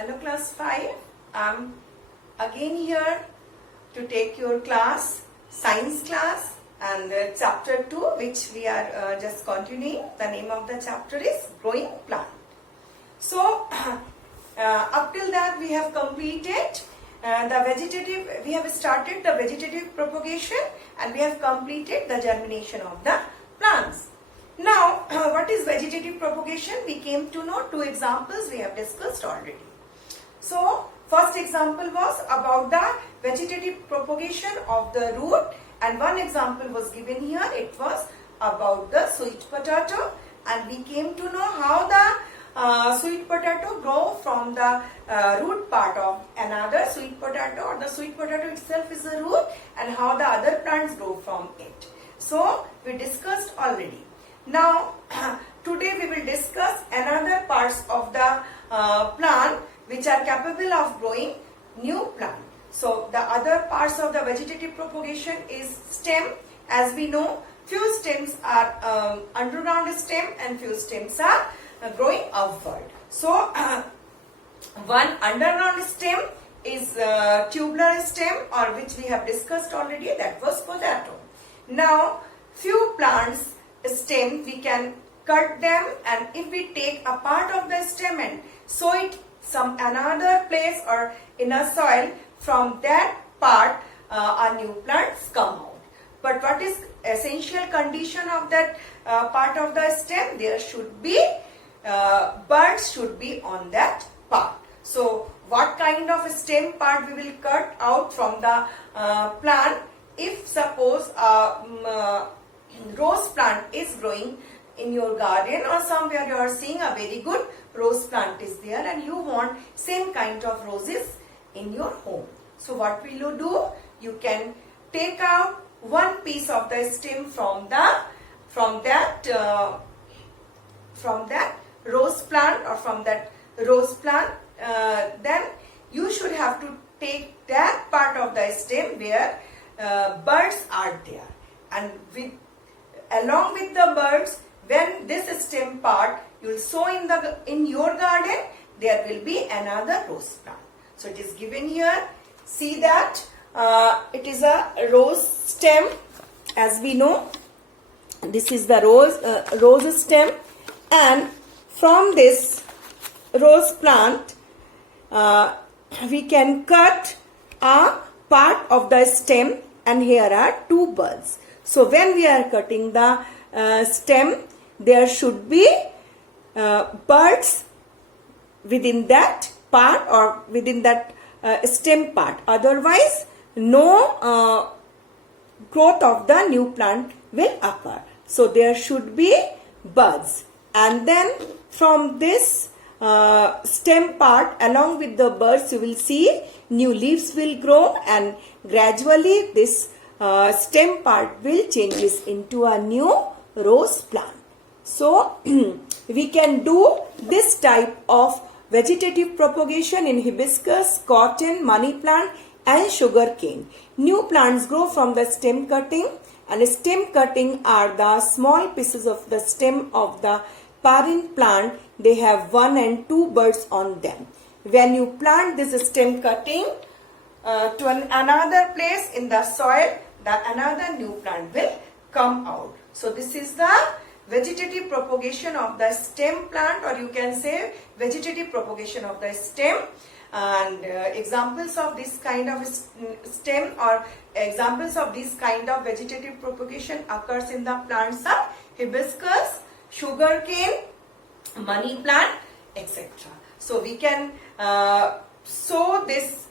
Hello class 5, I'm again here to take your class, science class, and chapter 2 which we are just continuing. The name of the chapter is growing plant. So up till that we have completed we have started the vegetative propagation and we have completed the germination of the plants. Now what is vegetative propagation? We came to know two examples we have discussed already. So first example was about the vegetative propagation of the root, and one example was given here. It was about the sweet potato, and we came to know how the sweet potato grow from the root part of another sweet potato, or the sweet potato itself is a root, and how the other plants grow from it. So we discussed already. Now today we will discuss another parts of the plant which are capable of growing new plant. So the other parts of the vegetative propagation is stem. As we know, few stems are underground stem and few stems are growing upward. So one underground stem is tubular stem, or which we have discussed already, that was potato. Now few plants stem we can cut them, and if we take a part of the stem and sow it some another place or in a soil, from that part a new plants come out. But what is essential condition of that part of the stem? There should be buds should be on that part. So what kind of stem part we will cut out from the plant? If suppose rose plant is growing in your garden, or somewhere you are seeing a very good rose plant is there, and you want same kind of roses in your home. So what will you do? You can take out one piece of the stem from that rose plant, or from that rose plant. Then you should have to take that part of the stem where buds are there, and along with the buds, when this stem part you will sow in your garden, there will be another rose plant. So it is given here. See that it is a rose stem. As we know, this is the rose stem, and from this rose plant we can cut a part of the stem, and here are two buds. So when we are cutting the stem, there should be buds within that part, or within that stem part. Otherwise, no growth of the new plant will occur. So there should be buds, and then from this stem part, along with the buds, you will see new leaves will grow, and gradually this stem part will changes into a new rose plant. So we can do this type of vegetative propagation in hibiscus, cotton, money plant and sugar cane. New plants grow from the stem cutting, and stem cutting are the small pieces of the stem of the parent plant. They have 1 and 2 buds on them. When you plant this stem cutting to another place in the soil, another new plant will come out. So this is the vegetative propagation of the stem plant, or you can say vegetative propagation of the stem. And examples of this kind of stem, or examples of this kind of vegetative propagation occurs in the plants of hibiscus, sugar cane, money plant, etc. So we can sow this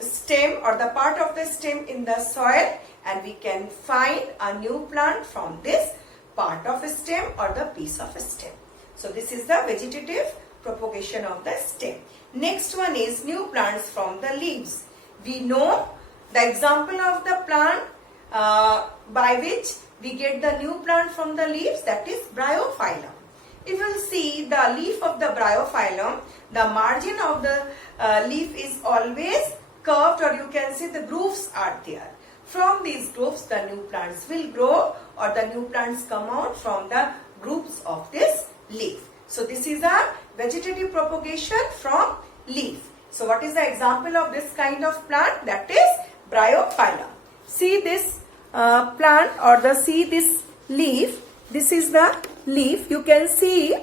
stem or the part of the stem in the soil, and we can find a new plant from this part of a stem or the piece of a stem. So this is the vegetative propagation of the stem. Next one is new plants from the leaves. We know the example of the plant by which we get the new plant from the leaves, that is bryophyllum. If you see the leaf of the bryophyllum, the margin of the leaf is always curved, or you can see the grooves are there. From these grooves the new plants will grow, or the new plants come out from the grooves of this leaf. So this is a vegetative propagation from leaf. So what is the example of this kind of plant? That is Bryophyllum. See this plant or see this leaf. This is the leaf. You can see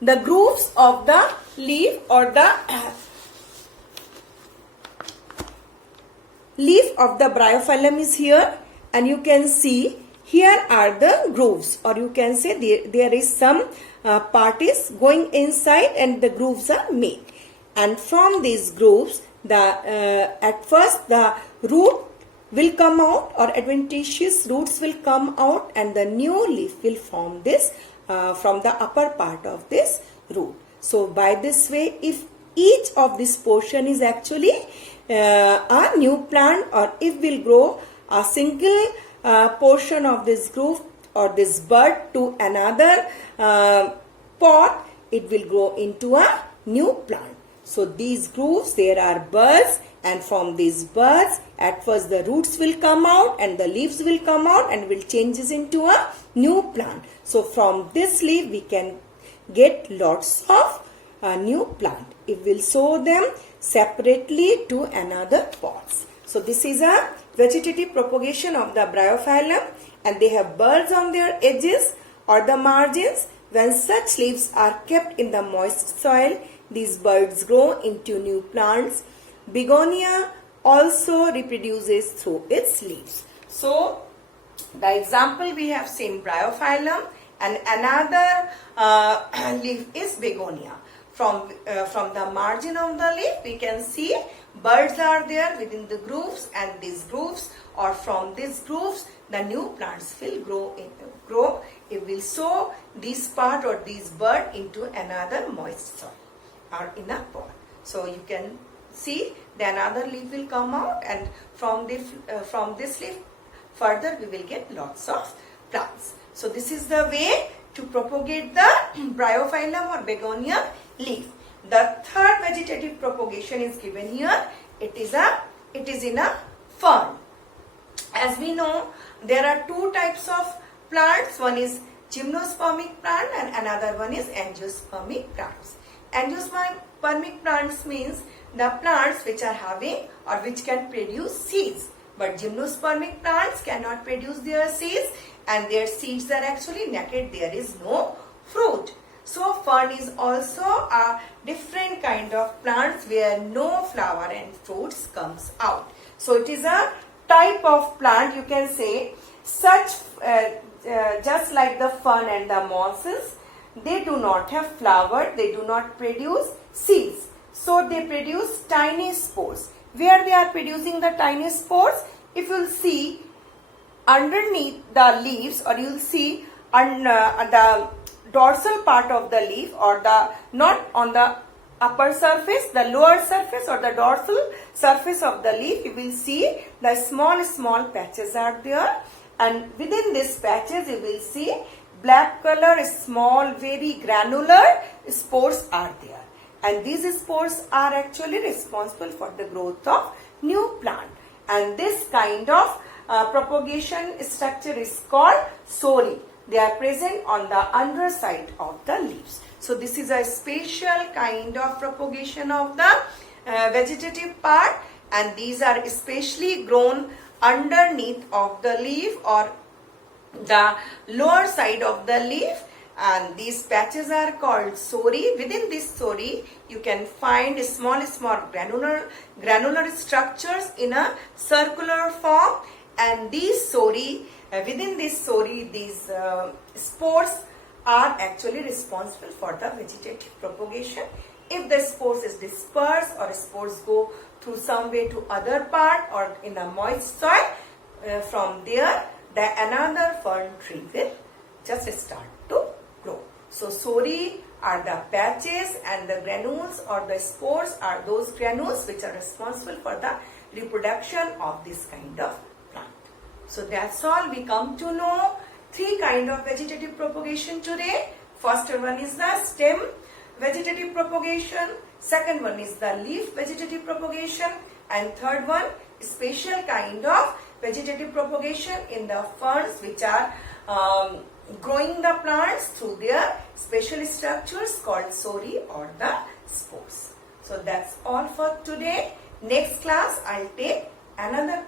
the grooves of the leaf or the leaf of the Bryophyllum is here, and you can see here are the grooves, or you can say there is some part is going inside and the grooves are made. And from these grooves, at first the root will come out, or adventitious roots will come out, and the new leaf will form this from the upper part of this root. So by this way, if each of this portion is actually a new plant, or if will grow a single portion of this groove or this bud to another pot, it will grow into a new plant. So these grooves, there are buds, and from these buds at first the roots will come out and the leaves will come out and will changes into a new plant. So from this leaf we can get lots of new plant. It will sow them separately to another pots. So this is a vegetative propagation of the Bryophyllum, and they have buds on their edges or the margins. When such leaves are kept in the moist soil, these buds grow into new plants. Begonia also reproduces through its leaves. So the example we have seen Bryophyllum, and another leaf is Begonia. From the margin of the leaf we can see buds are there within the grooves, and these grooves, or from these grooves, the new plants will grow. It will sow this part or this bud into another moist soil or in a pot. So you can see the another leaf will come out, and from this leaf further we will get lots of plants. So this is the way to propagate the Bryophyllum or begonia leaf. The third vegetative propagation is given here. It is in a fern. As we know, there are two types of plants. One is gymnospermic plant and another one is angiospermic plants. Angiospermic plants means the plants which are having or which can produce seeds. But gymnospermic plants cannot produce their seeds, and their seeds are actually naked. There is no fruit. So fern is also a different kind of plants where no flower and fruits comes out. So it is a type of plant, you can say, such just like the fern and the mosses, they do not have flower, they do not produce seeds. So they produce tiny spores. Where they are producing the tiny spores? If you will see underneath the leaves, or you will see on the dorsal part of the leaf, or not on the upper surface, the lower surface or the dorsal surface of the leaf, you will see the small patches are there, and within these patches you will see black color, small, very granular spores are there, and these spores are actually responsible for the growth of new plant. And this kind of propagation structure is called sori. They are present on the underside of the leaves. So this is a special kind of propagation of the vegetative part, and these are especially grown underneath of the leaf or the lower side of the leaf, and these patches are called sori. Within this sori you can find small granular structures in a circular form, and these sori, within this sori, these spores are actually responsible for the vegetative propagation. If the spores is dispersed or spores go through some way to other part or in a moist soil, from there another fern tree will just start to grow. So sori are the patches, and the granules or the spores are those granules which are responsible for the reproduction of this kind of plant. So that's all. We come to know three kind of vegetative propagation today. First one is the stem vegetative propagation, second one is the leaf vegetative propagation, and third one special kind of vegetative propagation in the ferns which are growing the plants through their special structures called sori or the spores. So that's all for today. Next class I'll take another